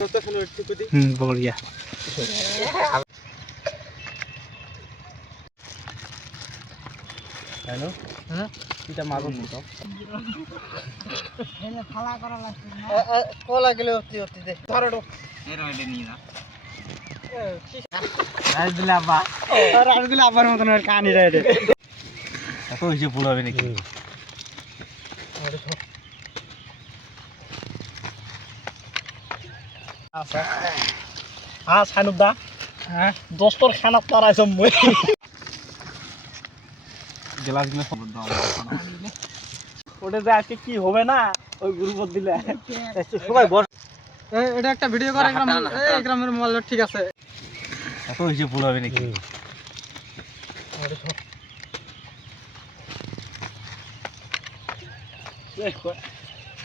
बढ़िया हेलो हां এটা মারুন তো এনে ফালা করা লাগছে না কোলা গেলে অতি অতি দে ধরো এর ওইটা নিয়ে না রাজদুল্লাহ আব্বা রাজদুল্লাহ আব্বার মতন আর কানি রে এত হইছে ভুল হবে নাকি আচ্ছা হ্যাঁ সানুদা হ্যাঁ দোস্তর খানা পারাইছ মই গ্লাস গুলো খবর দাও ওটা যে আজকে কি হবে না ওই গ্রুপত দিলে সবাই বস এটা একটা ভিডিও করে এই গ্রামের মোবাইল ঠিক আছে এত হইছে ভুল হবে নাকি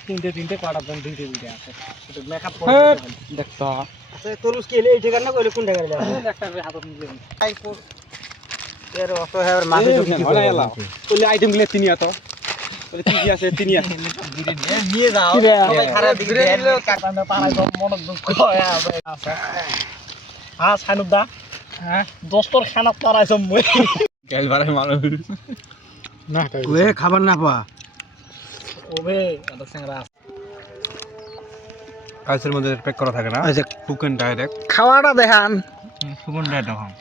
তিনটে পাড়া দেন দুইটা আছে এটা মেকআপ করে দেখতো আচ্ছা তরুজ কি এই ঠিকানা কইলে কোন জায়গায় যাবে একটা হাতত নিয়ে আইফোন এর অত হের মাঝে ঢুকি বলা এলা কইলে আইটেম গুলো তিনি আতো কইলে কি আছে তিনি আছে নিয়ে যাও সবাই খারাপ দিকে দিলে কাকানে পাড়াই মন দুঃখ হয় আচ্ছা হ্যাঁ সানুদা হ্যাঁ দোস্তর খানা পারাইছ মই গাল বাড়াই মানুষ না ওয়ে খাবার না পা ওবে আদা সিংরা আইসের মধ্যে প্যাক করা থাকে না আচ্ছা কুকেন ডাইরেক্ট খাওয়াটা দেখান কুকেন ডাইরেক্ট দেখান